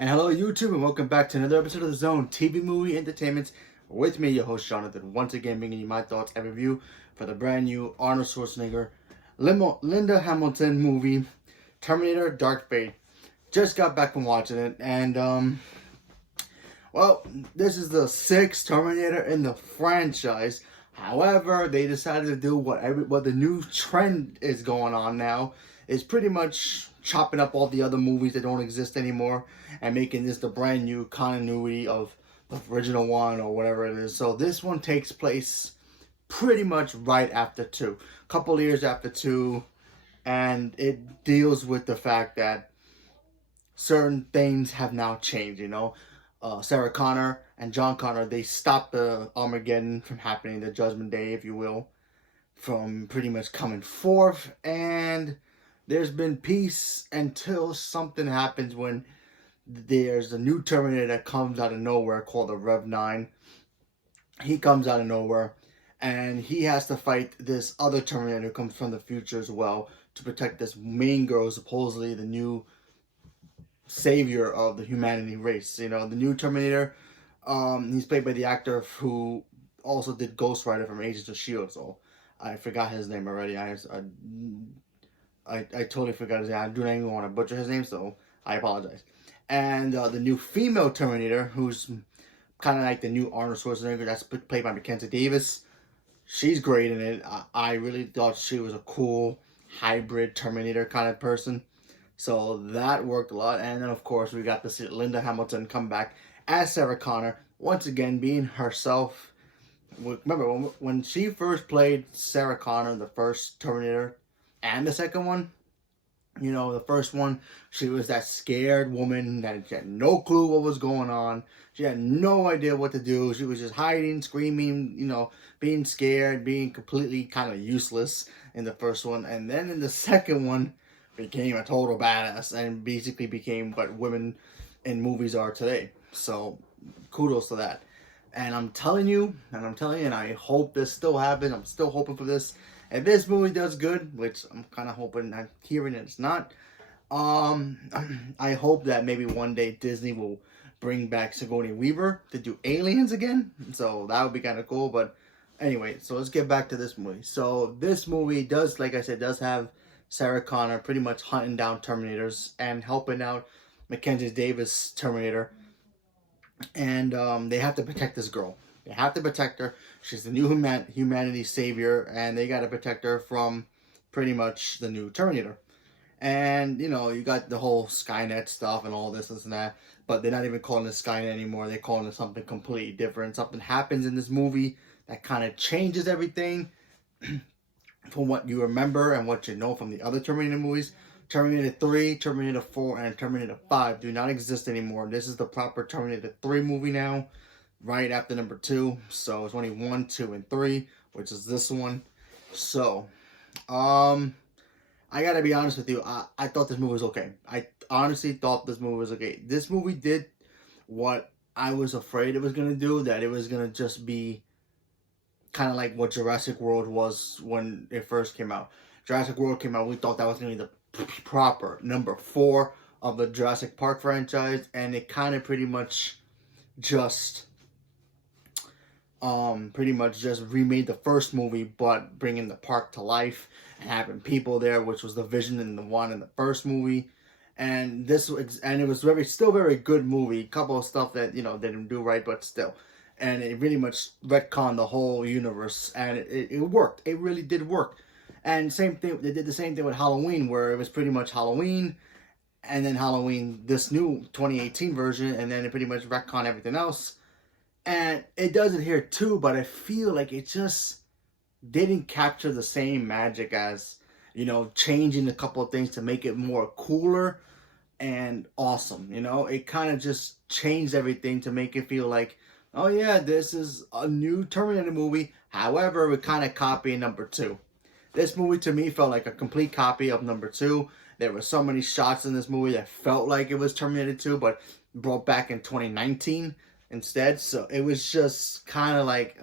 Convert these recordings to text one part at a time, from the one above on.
And hello YouTube, and welcome back to another episode of the Zone TV Movie Entertainment with me, your host Jonathan, once again bringing you my thoughts and review for the brand new Arnold Schwarzenegger, Linda Hamilton movie, Terminator Dark Fate. Just got back from watching it, and well, this is the sixth Terminator in the franchise. However, they decided to do what the new trend is going on now is pretty much chopping up all the other movies that don't exist anymore and making this the brand new continuity of the original one or whatever it is. So this one takes place pretty much right after 2, a couple years after 2, and it deals with the fact that certain things have now changed, Sarah Connor and John Connor, they stopped the Armageddon from happening, the Judgment Day, if you will, from pretty much coming forth, and there's been peace until something happens when there's a new Terminator that comes out of nowhere called the Rev 9. He comes out of nowhere, and he has to fight this other Terminator who comes from the future as well to protect this main girl, supposedly the new savior of the humanity race. The new Terminator, he's played by the actor who also did Ghost Rider from Agents of S.H.I.E.L.D., so I forgot his name already. I totally forgot his name. I do not even want to butcher his name, so I apologize. And the new female Terminator, who's kind of like the new Arnold Schwarzenegger, that's played by Mackenzie Davis. She's great in it. I really thought she was a cool hybrid Terminator kind of person. So that worked a lot. And then, of course, we got to see Linda Hamilton come back as Sarah Connor, once again being herself. Remember, when she first played Sarah Connor, the first Terminator, and the second one, the first one, she was that scared woman that had no clue what was going on. She had no idea what to do. She was just hiding, screaming, being scared, being completely kind of useless in the first one. And then in the second one, became a total badass and basically became what women in movies are today. So kudos to that. And I'm telling you, and I hope this still happens. I'm still hoping for this. If this movie does good, which I'm kind of hoping, I'm hearing it's not, I hope that maybe one day Disney will bring back Sigourney Weaver to do Aliens again. So that would be kind of cool. But anyway, so let's get back to this movie. So this movie does, like I said, does have Sarah Connor pretty much hunting down Terminators and helping out Mackenzie Davis Terminator. And they have to protect this girl. They have to protect her. She's the new humanity savior, and they got to protect her from pretty much the new Terminator. And, you got the whole Skynet stuff and all this and that, but they're not even calling it Skynet anymore. They're calling it something completely different. Something happens in this movie that kind of changes everything from what you remember and what you know from the other Terminator movies. Terminator 3, Terminator 4, and Terminator 5 do not exist anymore. This is the proper Terminator 3 movie now, right after number 2. So it's only 1, 2, and 3, which is this one. So, I gotta be honest with you. I thought this movie was okay. I honestly thought this movie was okay. This movie did what I was afraid it was gonna do. That it was gonna just be kind of like what Jurassic World was when it first came out. Jurassic World came out, we thought that was going to be the proper number 4 of the Jurassic Park franchise, and it kind of pretty much just remade the first movie, but bringing the park to life and having people there, which was the vision in the one in the first movie. And it was still very good movie. A couple of stuff that they didn't do right, but still. And it really much retconned the whole universe, and it worked. It really did work. And same thing, they did the same thing with Halloween, where it was pretty much Halloween, and then Halloween, this new 2018 version, and then it pretty much retconned everything else. And it does it here too, but I feel like it just didn't capture the same magic as, changing a couple of things to make it more cooler and awesome. It kind of just changed everything to make it feel like, oh yeah, this is a new Terminator movie. However, we're kind of copying number 2. This movie to me felt like a complete copy of number 2. There were so many shots in this movie that felt like it was Terminator 2, but brought back in 2019 instead. So it was just kind of like,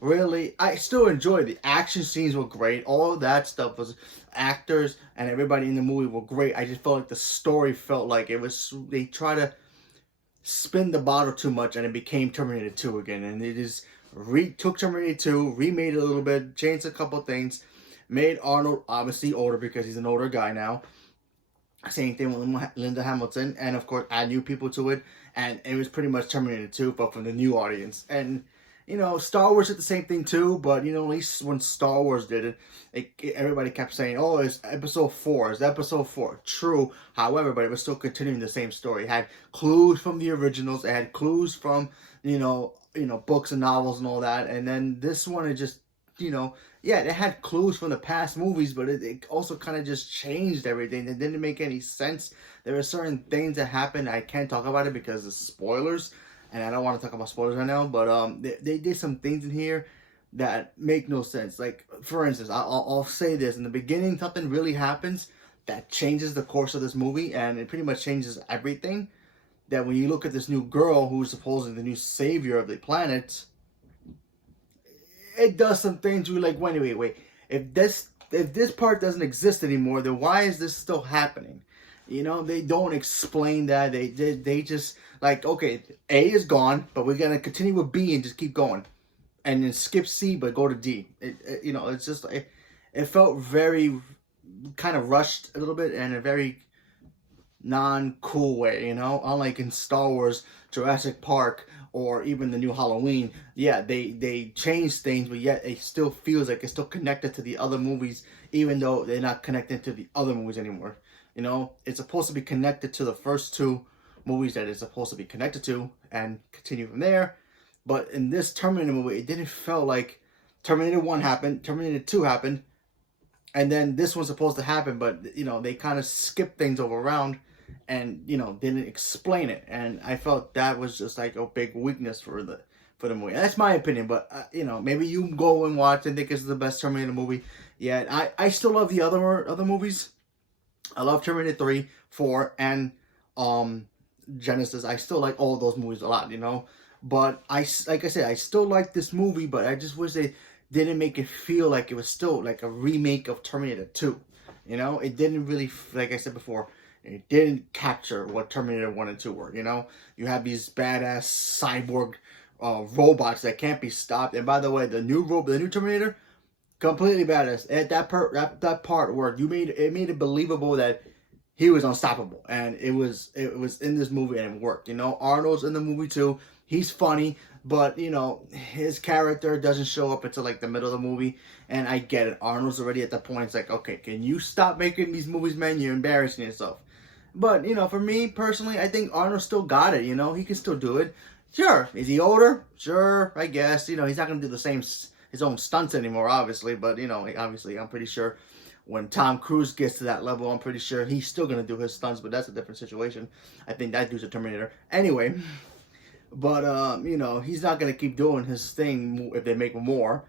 really, I still enjoyed the action scenes were great. All of that stuff was actors and everybody in the movie were great. I just felt like the story felt like it was, they try to spin the bottle too much and it became Terminator 2 again. And they just took Terminator 2, remade it a little bit, changed a couple things, made Arnold obviously older because he's an older guy now. Same thing with Linda Hamilton, and of course add new people to it, and it was pretty much Terminator 2, but for the new audience. And Star Wars did the same thing too, but at least when Star Wars did it, everybody kept saying, "Oh, it's Episode 4, it's Episode 4." True, however, but it was still continuing the same story. It had clues from the originals, it had clues from books and novels and all that, and then this one it just yeah, it had clues from the past movies, but it also kind of just changed everything. It didn't make any sense. There were certain things that happened. I can't talk about it because of spoilers, and I don't want to talk about spoilers right now. But they did some things in here that make no sense. Like, for instance, I'll say this. In the beginning, something really happens that changes the course of this movie, and it pretty much changes everything. That when you look at this new girl who's supposedly the new savior of the planet, it does some things where you're like, wait. If this part doesn't exist anymore, then why is this still happening? They don't explain that. They just like, okay, A is gone, but we're gonna continue with B and just keep going, and then skip C but go to D. It's just it felt very kind of rushed a little bit and a very non-cool way, unlike in Star Wars, Jurassic Park, or even the new Halloween. Yeah, they changed things, but yet it still feels like it's still connected to the other movies, even though they're not connected to the other movies anymore. It's supposed to be connected to the first two movies that it's supposed to be connected to and continue from there. But in this Terminator movie, it didn't feel like Terminator 1 happened, Terminator 2 happened, and then this one's supposed to happen, but they kind of skipped things over around and didn't explain it, and I felt that was just like a big weakness for the movie. And that's my opinion, but maybe you go and watch and think it's the best Terminator movie yet. I still love the other movies. I love Terminator 3, 4, and Genesis. I still like all of those movies a lot, but like I said, I still like this movie, but I just wish they didn't make it feel like it was still like a remake of Terminator 2. It didn't really, like I said before, it didn't capture what Terminator 1 and 2 were. You have these badass cyborg robots that can't be stopped. And by the way, the new Terminator, completely badass. That part worked. It made it believable that he was unstoppable, and it was in this movie and it worked. Arnold's in the movie too. He's funny, but his character doesn't show up until like the middle of the movie, and I get it. Arnold's already at the point. It's like, okay, can you stop making these movies, man? You're embarrassing yourself. But for me personally, I think Arnold still got it. He can still do it. Sure, is he older? Sure, I guess. He's not gonna do the same his own stunts anymore, obviously. But obviously, I'm pretty sure when Tom Cruise gets to that level, I'm pretty sure he's still gonna do his stunts. But that's a different situation. I think that dude's a Terminator anyway. But he's not gonna keep doing his thing if they make more.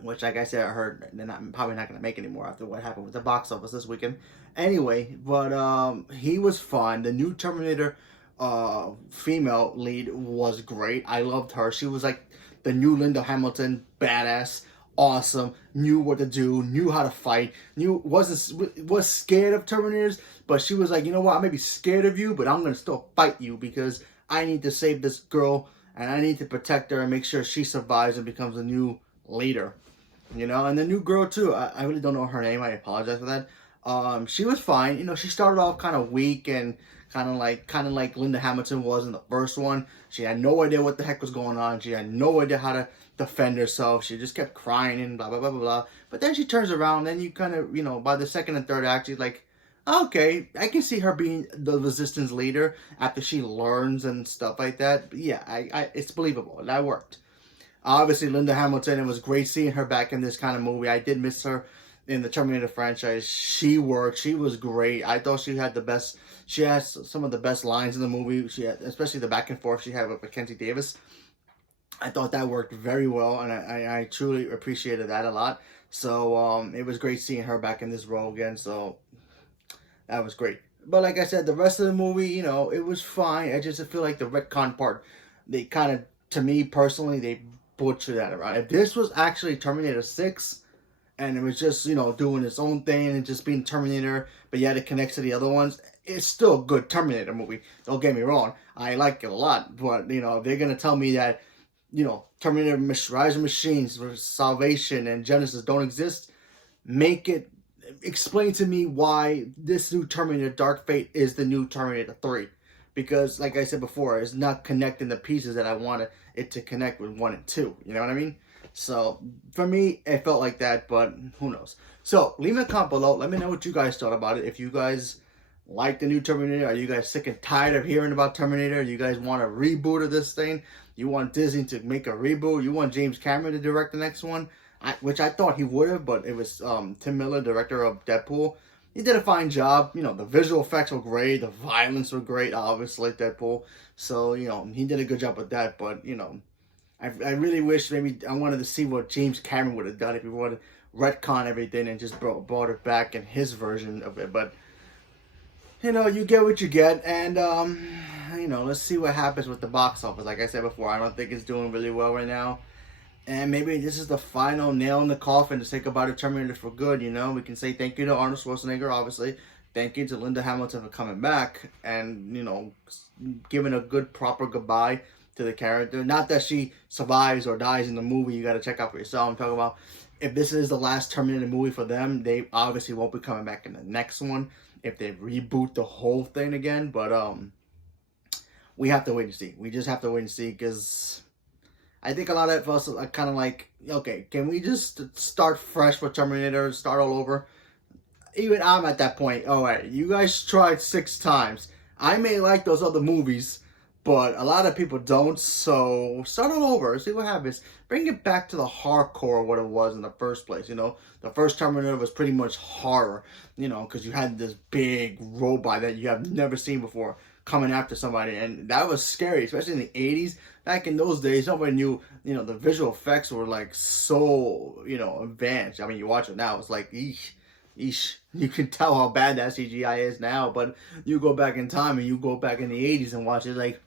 Which, like I said, I heard they're probably not going to make anymore after what happened with the box office this weekend. Anyway, but he was fun. The new Terminator female lead was great. I loved her. She was like the new Linda Hamilton, badass, awesome, knew what to do, knew how to fight, was scared of Terminators, but she was like, you know what, I may be scared of you, but I'm going to still fight you because I need to save this girl and I need to protect her and make sure she survives and becomes a new leader. And the new girl too, I really don't know her name, I apologize for that. She was fine. She started off kind of weak and kind of like Linda Hamilton was in the first one. She had no idea what the heck was going on. She had no idea how to defend herself. She just kept crying and blah, blah, blah, blah, blah. But then she turns around, then you kind of, by the second and third act, she's like, okay, I can see her being the resistance leader after she learns and stuff like that. But yeah, it's believable. That worked. Obviously, Linda Hamilton, it was great seeing her back in this kind of movie. I did miss her in the Terminator franchise. She worked. She was great. I thought she had some of the best lines in the movie. She had, especially the back and forth she had with Mackenzie Davis. I thought that worked very well, and I truly appreciated that a lot. So it was great seeing her back in this role again. So that was great. But like I said, the rest of the movie, it was fine. I just feel like the retcon part, they kind of, to me personally, they butcher that around. If this was actually Terminator 6 and it was just, doing its own thing and just being Terminator, but yet it connects to the other ones, it's still a good Terminator movie. Don't get me wrong. I like it a lot. But, you know, if they're going to tell me that, you know, Terminator Rise of Machines, Salvation, and Genesis don't exist, explain to me why this new Terminator Dark Fate is the new Terminator 3. Because, like I said before, it's not connecting the pieces that I wanted it to connect with 1 and 2. You know what I mean? So, for me, it felt like that, but who knows. So, leave a comment below. Let me know what you guys thought about it. If you guys like the new Terminator, are you guys sick and tired of hearing about Terminator? You guys want a reboot of this thing? You want Disney to make a reboot? You want James Cameron to direct the next one? Which I thought he would have, but it was Tim Miller, director of Deadpool. He did a fine job. You know, the visual effects were great. The violence were great, obviously, Deadpool. So, you know, he did a good job with that. But, you know, I really wish maybe I wanted to see what James Cameron would have done if he would have retconned everything and just brought it back in his version of it. But, you know, you get what you get. And, you know, let's see what happens with the box office. Like I said before, I don't think it's doing really well right now. And maybe this is the final nail in the coffin to say goodbye to Terminator for good, you know. We can say thank you to Arnold Schwarzenegger, obviously. Thank you to Linda Hamilton for coming back and, you know, giving a good, proper goodbye to the character. Not that she survives or dies in the movie. You got to check out for yourself. I'm talking about if this is the last Terminator movie for them, they obviously won't be coming back in the next one if they reboot the whole thing again. But we have to wait and see. We just have to wait and see because I think a lot of us are kind of like, okay, can we just start fresh with Terminator, start all over? Even I'm at that point. All right, you guys tried 6 times. I may like those other movies, but a lot of people don't. So start all over, see what happens. Bring it back to the hardcore of what it was in the first place. You know, the first Terminator was pretty much horror. You know, because you had this big robot that you have never seen before coming after somebody, and that was scary, especially in the 80s. Back in those days, nobody knew, you know, the visual effects were like so, you know, advanced. I mean, you watch it now, it's like, eesh. You can tell how bad that CGI is now, but you go back in time and you go back in the 80s and watch it, like,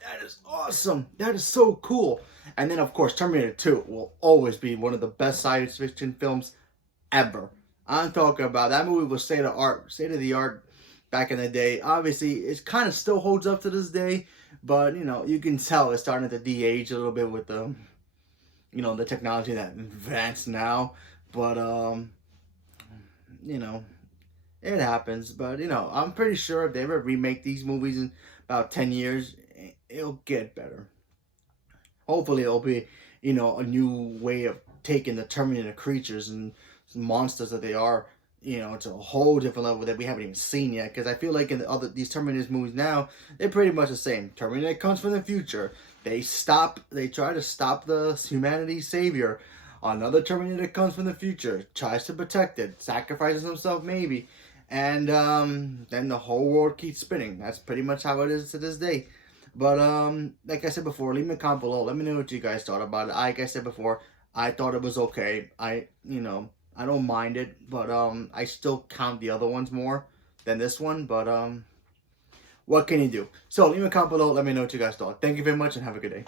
that is awesome. That is so cool. And then, of course, Terminator 2 will always be one of the best science fiction films ever. I'm talking about that movie was state of the art back in the day. Obviously, it kind of still holds up to this day, but, you know, you can tell it's starting to de-age a little bit with the, you know, the technology that advanced now. But, you know, it happens. But, you know, I'm pretty sure if they ever remake these movies in about 10 years, it'll get better. Hopefully, it'll be, you know, a new way of taking the Terminator creatures and monsters that they are, you know, to a whole different level that we haven't even seen yet. Because I feel like in these Terminator movies now, they're pretty much the same. Terminator comes from the future. They try to stop the humanity's savior. Another Terminator comes from the future, tries to protect it, sacrifices himself maybe, and then the whole world keeps spinning. That's pretty much how it is to this day. But like I said before, leave me a comment below. Let me know what you guys thought about it. Like I said before, I thought it was okay. You know, I don't mind it, but I still count the other ones more than this one. But what can you do? So leave me a comment below. Let me know what you guys thought. Thank you very much and have a good day.